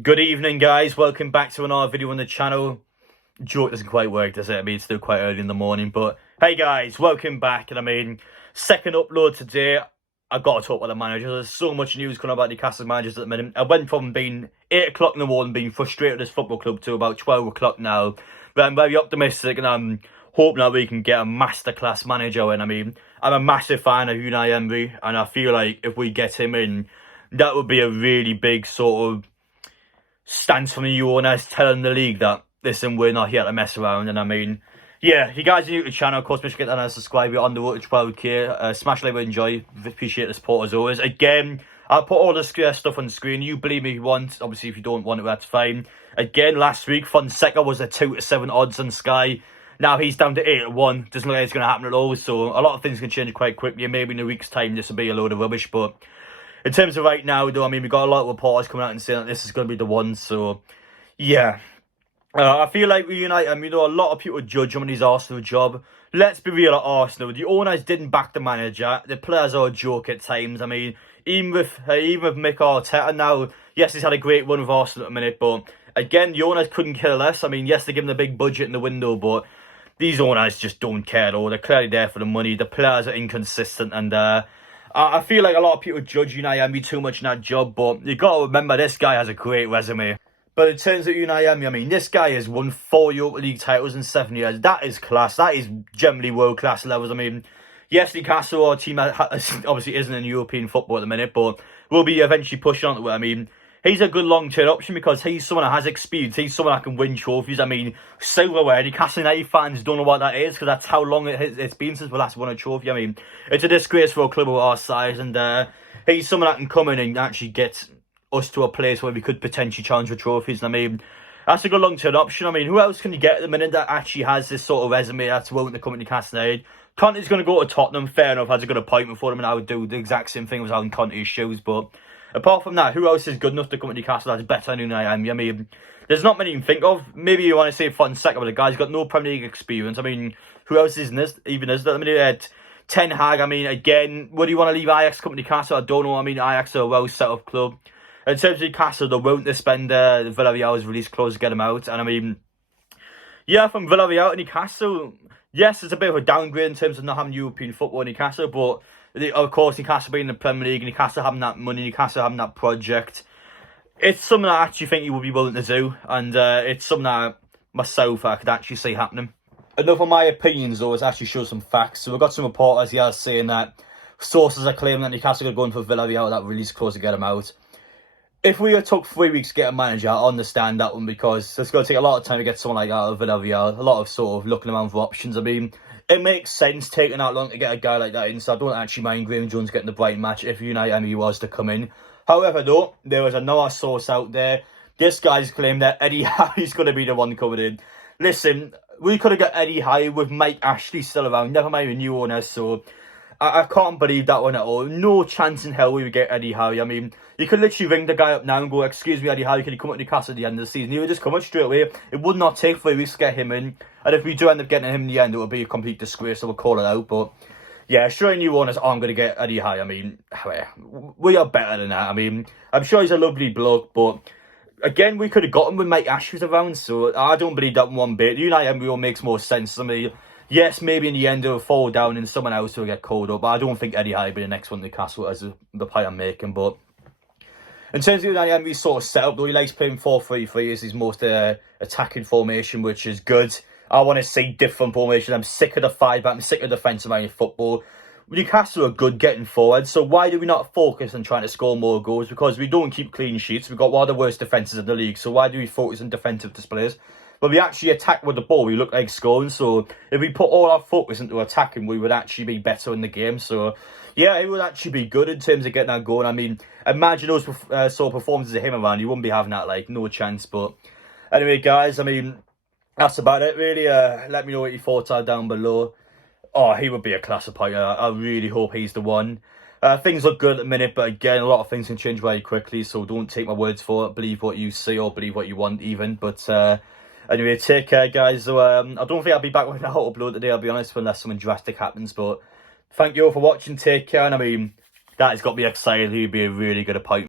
Good evening, guys. Welcome back to another video on the channel. Joke doesn't quite work, does it? I mean, it's still quite early in the morning, but hey, guys, welcome back. And I mean, second upload today. I've got to talk about the managers. There's so much news coming about Newcastle managers at the minute. I went from being 8 o'clock in the morning, being frustrated with this football club, to about 12 o'clock now. But I'm very optimistic, and I'm hoping that we can get a masterclass manager in. I mean, I'm a massive fan of Unai Emery, and I feel like if we get him in, that would be a really big sort of stance from the new owners, telling the league that, listen, we're not here to mess around. And I mean, yeah, if you guys are new to the channel, of course, make sure to get that and subscribe. You're on the road to 12k. Smash like, enjoy. Appreciate the support as always. Again, I'll put all the stuff on the screen. You believe me if you want. Obviously, if you don't want it, that's fine. Again, last week, Fonseca was a 2-7 odds on Sky. Now he's down to 8-1. Doesn't look like it's going to happen at all. So a lot of things can change quite quickly. Maybe in a week's time, this will be a load of rubbish. But in terms of right now, though, I mean, we've got a lot of reporters coming out and saying that this is going to be the one. So, yeah. I feel like with United, I mean, a lot of people judge him on his Arsenal job. Let's be real at Arsenal. The owners didn't back the manager. The players are a joke at times. I mean, even with Mick Arteta now, yes, he's had a great run with Arsenal at the minute, but again, the owners couldn't care less. I mean, yes, they give him the big budget in the window, but these owners just don't care at all. They're clearly there for the money. The players are inconsistent, and I feel like a lot of people judge Unai Emery too much in that job, but you've got to remember this guy has a great resume. But in terms of Unai Emery, I mean, this guy has won 4 Europa League titles in 7 years. That is class. That is generally world-class levels. I mean, yes, Newcastle, our team, obviously isn't in European football at the minute, but will be eventually pushing on to it. I mean, he's a good long-term option because he's someone that has experience. He's someone that can win trophies. I mean, silverware. Newcastle United fans don't know what that is because that's how long it's been since we last won a trophy. I mean, it's a disgrace for a club of our size, and he's someone that can come in and actually get us to a place where we could potentially challenge for trophies. And I mean, that's a good long-term option. I mean, who else can you get at the minute that actually has this sort of resume that's willing to come to Newcastle United? Conte's going to go to Tottenham. Fair enough, has a good appointment for him, and I would do the exact same thing as having Conte's shoes. But apart from that, who else is good enough to come to Newcastle that's better than Unai Emery? I mean, there's not many you can think of. Maybe you want to say Fonseca, but the guy's got no Premier League experience. I mean, who else is this? Even is that? I mean, Ten Hag. I mean, again, would you want to leave Ajax come to Newcastle? I don't know. I mean, Ajax are a well set up club. In terms of Newcastle, they're willing to spend Villarreal's release clause to get him out. And I mean, yeah, from Villarreal to Newcastle, yes, it's a bit of a downgrade in terms of not having European football in Newcastle. But of course, Newcastle being in the Premier League, Newcastle having that money, Newcastle having that project, it's something I actually think he would be willing to do. And it's something that myself I could actually see happening. Enough of my opinions, though, let's actually show some facts. So we've got some reporters here saying that sources are claiming that Newcastle are going for Villarreal, that release clause to get him out. If we had took 3 weeks to get a manager, I understand that one because it's going to take a lot of time to get someone like that out of Villarreal. A lot of sort of looking around for options. I mean, it makes sense taking that long to get a guy like that in, so I don't actually mind Graham Jones getting the bright match if Unai Emery was to come in. However, though, there was another source out there. This guy's claimed that Eddie Howe's going to be the one coming in. Listen, we could have got Eddie Howe with Mike Ashley still around, never mind the new owner, so I can't believe that one at all. No chance in hell we would get Eddie Howe. I mean, you could literally ring the guy up now and go, excuse me, Eddie Howe, can you come up to Newcastle at the end of the season? He would just come up straight away. It would not take 3 weeks to get him in. And if we do end up getting him in the end, it would be a complete disgrace, so we'll call it out. But yeah, sure, new owners aren't going to get Eddie Howe. I mean, we are better than that. I mean, I'm sure he's a lovely bloke, but again, we could have got him with Mike Ashley around, so I don't believe that one bit. United Emery makes more sense to me. Yes, maybe in the end it'll fall down and someone else will get called up, but I don't think Eddie Howe will be the next one to Newcastle as the play I'm making. But in terms of Unai Emery's sort of setup, though, he likes playing 4-3-3 as his most attacking formation, which is good. I want to see different formations. I'm sick of the 5-back. I'm sick of defensive-minded football. Newcastle are good getting forward, so why do we not focus on trying to score more goals? Because we don't keep clean sheets. We've got one of the worst defences in the league, so why do we focus on defensive displays? But we actually attack with the ball, we look like scoring. So if we put all our focus into attacking, we would actually be better in the game. So yeah, it would actually be good in terms of getting that going. I mean, imagine those sort of performances of him around. You wouldn't be having that, like, no chance. But anyway, guys, I mean, that's about it, really. Let me know what your thoughts are down below. Oh, he would be a class appointment. I really hope he's the one. Things look good at the minute, but again, a lot of things can change very quickly. So don't take my words for it. Believe what you see or believe what you want, even. But anyway, take care, guys. So, I don't think I'll be back with an upload today, I'll be honest, unless something drastic happens. But thank you all for watching. Take care. And I mean, that has got me excited. He'd be a really good appointment.